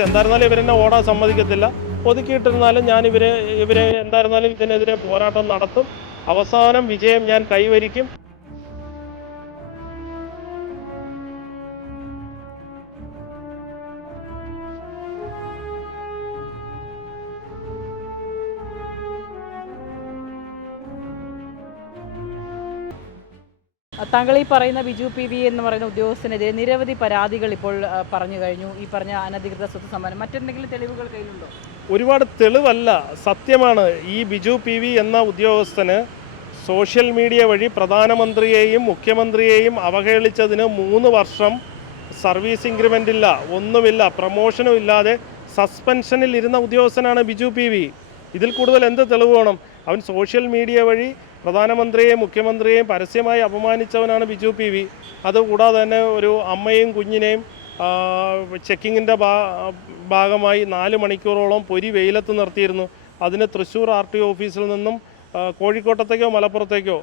എന്തായിരുന്നാലും ഇവരെന്നെ ഓടാൻ സമ്മതിക്കത്തില്ല. ഒതുക്കിയിട്ടിരുന്നാലും ഞാൻ ഇവരെ എന്തായിരുന്നാലും ഇതിനെതിരെ പോരാട്ടം നടത്തും. അവസാനം വിജയം ഞാൻ കൈവരിക്കും. താങ്കൾ ഈ പറയുന്ന ബിജു പി എന്ന് പറയുന്ന ഉദ്യോഗസ്ഥനെതിരെ നിരവധി പരാതികൾ ഇപ്പോൾ പറഞ്ഞു കഴിഞ്ഞു. ഈ പറഞ്ഞ അനധികൃത സ്വത്ത് സമ്മാനം, മറ്റെന്തെങ്കിലും തെളിവുകൾ കയ്യിലുണ്ടോ? ഒരുപാട് തെളിവല്ല, സത്യമാണ്. ഈ ബിജു പി എന്ന ഉദ്യോഗസ്ഥന് സോഷ്യൽ മീഡിയ വഴി പ്രധാനമന്ത്രിയെയും മുഖ്യമന്ത്രിയെയും അവഹേളിച്ചതിന് 3 വർഷം സർവീസ് ഇൻക്രിമെൻ്റ് ഇല്ല, ഒന്നുമില്ല, പ്രമോഷനും ഇല്ലാതെ സസ്പെൻഷനിൽ ഇരുന്ന ഉദ്യോഗസ്ഥനാണ് ബിജു പി. ഇതിൽ കൂടുതൽ എന്ത് തെളിവ് വേണം? അവൻ സോഷ്യൽ മീഡിയ വഴി പ്രധാനമന്ത്രിയെയും മുഖ്യമന്ത്രിയെയും പരസ്യമായി അപമാനിച്ചവനാണ് ബിജു പി. അതുകൂടാതെ തന്നെ ഒരു അമ്മയും കുഞ്ഞിനെയും ചെക്കിങ്ങിൻ്റെ ഭാഗമായി 4 മണിക്കൂറോളം പൊരി വെയിലത്ത് നിർത്തിയിരുന്നു. അതിന് തൃശ്ശൂർ RTO ഓഫീസിൽ നിന്നും കോഴിക്കോട്ടത്തേക്കോ മലപ്പുറത്തേക്കോ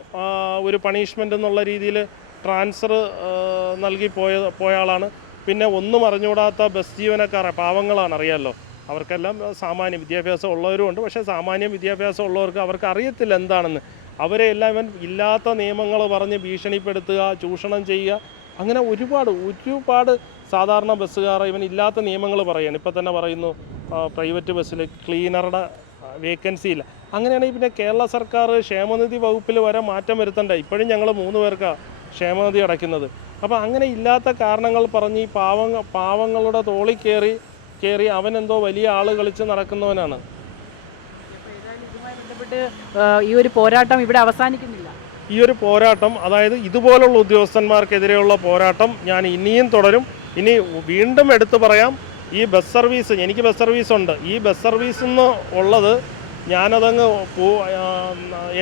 ഒരു പണിഷ്മെൻ്റ് എന്നുള്ള രീതിയിൽ ട്രാൻസ്ഫർ നൽകി പോയ ആളാണ്. പിന്നെ ഒന്നും അറിഞ്ഞുകൂടാത്ത ബസ് ജീവനക്കാരെ, പാവങ്ങളാണ്, അറിയാമല്ലോ, അവർക്കെല്ലാം സാമാന്യ വിദ്യാഭ്യാസം ഉള്ളവരുമുണ്ട്. പക്ഷേ സാമാന്യ വിദ്യാഭ്യാസം ഉള്ളവർക്ക് അവർക്ക് അറിയത്തില്ല എന്താണെന്ന്. അവരെല്ലാം ഇവൻ ഇല്ലാത്ത നിയമങ്ങൾ പറഞ്ഞ് ഭീഷണിപ്പെടുത്തുക, ചൂഷണം ചെയ്യുക, അങ്ങനെ ഒരുപാട് സാധാരണ ബസ്സുകാർ ഇവൻ ഇല്ലാത്ത നിയമങ്ങൾ പറയുകയാണ്. ഇപ്പം തന്നെ പറയുന്നു പ്രൈവറ്റ് ബസ്സിൽ ക്ലീനറുടെ വേക്കൻസി ഇല്ല. അങ്ങനെയാണെങ്കിൽ പിന്നെ കേരള സർക്കാർ ക്ഷേമനിധി വകുപ്പിൽ വരെ മാറ്റം വരുത്തണ്ട. ഇപ്പോഴും ഞങ്ങൾ 3 പേർക്കാണ് ക്ഷേമനിധി അടയ്ക്കുന്നത്. അപ്പോൾ അങ്ങനെ ഇല്ലാത്ത കാരണങ്ങൾ പറഞ്ഞ് ഈ പാവങ്ങളുടെ തോളിൽ കയറി അവനെന്തോ വലിയ ആൾ കളിച്ച് നടക്കുന്നവനാണ്. ഈ ഒരു പോരാട്ടം ഇവിടെ അവസാനിക്കുന്നില്ല. ഈ ഒരു പോരാട്ടം, അതായത് ഇതുപോലുള്ള ഉദ്യോഗസ്ഥന്മാർക്കെതിരെയുള്ള പോരാട്ടം ഞാൻ ഇനിയും തുടരും. ഇനി വീണ്ടും എടുത്തു പറയാം, ഈ ബസ് സർവീസ്, എനിക്ക് ബസ് സർവീസ് ഉണ്ട്. ഈ ബസ് സർവീസ് എന്ന് ഉള്ളത് ഞാനതങ്ങ്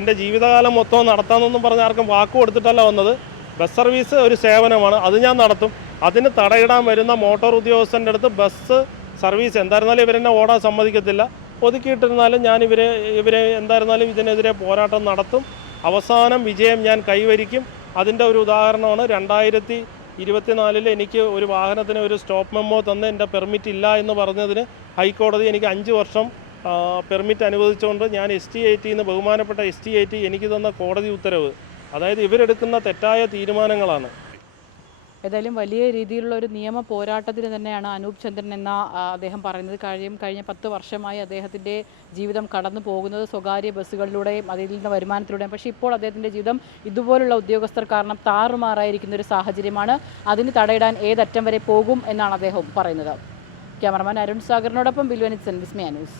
എൻ്റെ ജീവിതകാലം മൊത്തം നടത്താമെന്നൊന്നും പറഞ്ഞ് ആർക്കും വാക്ക് കൊടുത്തിട്ടല്ല വന്നത്. ബസ് സർവീസ് ഒരു സേവനമാണ്, അത് ഞാൻ നടത്തും. അതിന് തടയിടാൻ വരുന്ന മോട്ടോർ ഉദ്യോഗസ്ഥൻ്റെ അടുത്ത് ബസ് സർവീസ് എന്തായിരുന്നാലും ഇവരെന്നെ ഓടാൻ സമ്മതിക്കത്തില്ല. ഒതുക്കിയിട്ടിരുന്നാലും ഞാൻ ഇവരെ എന്തായിരുന്നാലും ഇതിനെതിരെ പോരാട്ടം നടത്തും. അവസാനം വിജയം ഞാൻ കൈവരിക്കും. അതിൻ്റെ ഒരു ഉദാഹരണമാണ് 2024 എനിക്ക് ഒരു വാഹനത്തിന് ഒരു സ്റ്റോപ്പ് മെമ്മോ തന്ന് എൻ്റെ പെർമിറ്റ് ഇല്ല എന്ന് പറഞ്ഞതിന് ഹൈക്കോടതി എനിക്ക് 5 വർഷം പെർമിറ്റ് അനുവദിച്ചുകൊണ്ട് ഞാൻ ST80 ബഹുമാനപ്പെട്ട ST80 എനിക്ക് തന്ന കോടതി ഉത്തരവ്, അതായത് ഇവരെടുക്കുന്ന തെറ്റായ തീരുമാനങ്ങളാണ്. ഏതായാലും വലിയ രീതിയിലുള്ള ഒരു നിയമ പോരാട്ടത്തിന് തന്നെയാണ് അനൂപ് ചന്ദ്രൻ എന്ന അദ്ദേഹം പറയുന്നത്. കഴിഞ്ഞ 10 വർഷമായി അദ്ദേഹത്തിൻ്റെ ജീവിതം കടന്നു പോകുന്നത് സ്വകാര്യ ബസ്സുകളിലൂടെയും അതിൽ നിന്ന് വരുമാനത്തിലൂടെയും. പക്ഷേ ഇപ്പോൾ അദ്ദേഹത്തിൻ്റെ ജീവിതം ഇതുപോലുള്ള ഉദ്യോഗസ്ഥർ കാരണം താറുമാറായിരിക്കുന്ന ഒരു സാഹചര്യമാണ്. അതിന് തടയിടാൻ ഏതറ്റം വരെ പോകും എന്നാണ് അദ്ദേഹം പറയുന്നത്. ക്യാമറമാൻ അരുൺ സാഗറിനോടൊപ്പം ബിൽവനിത്സൻ, വിസ്മയ ന്യൂസ്.